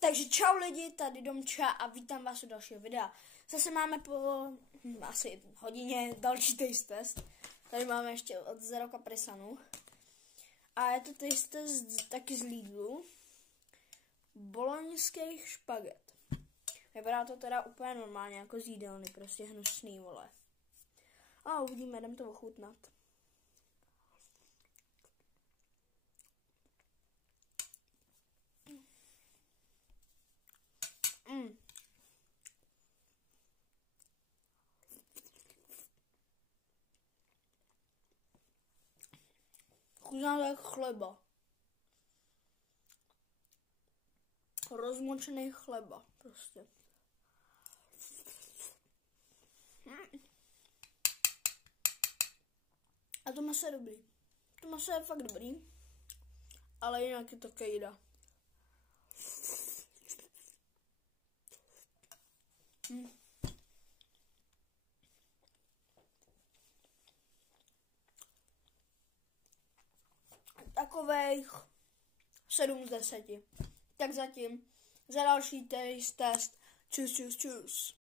Takže čau lidi, tady Domča a vítám vás u dalšího videa. Zase máme po asi hodině další taste test. Tady máme ještě od Zero Caprisanu. A je to taste test taky z Lidlu. Boloňských špaget. Vypadá to teda úplně normálně, jako z jídelny, prostě hnusný, vole. A uvidíme, jdem to ochutnat. Chutná to jak chleba. Rozmočený chleba, prostě. A to maso je dobrý. To maso je fakt dobrý. Ale jinak je to kejda. Takovejch 7 z 10. Tak zatím za další taste test. Čus.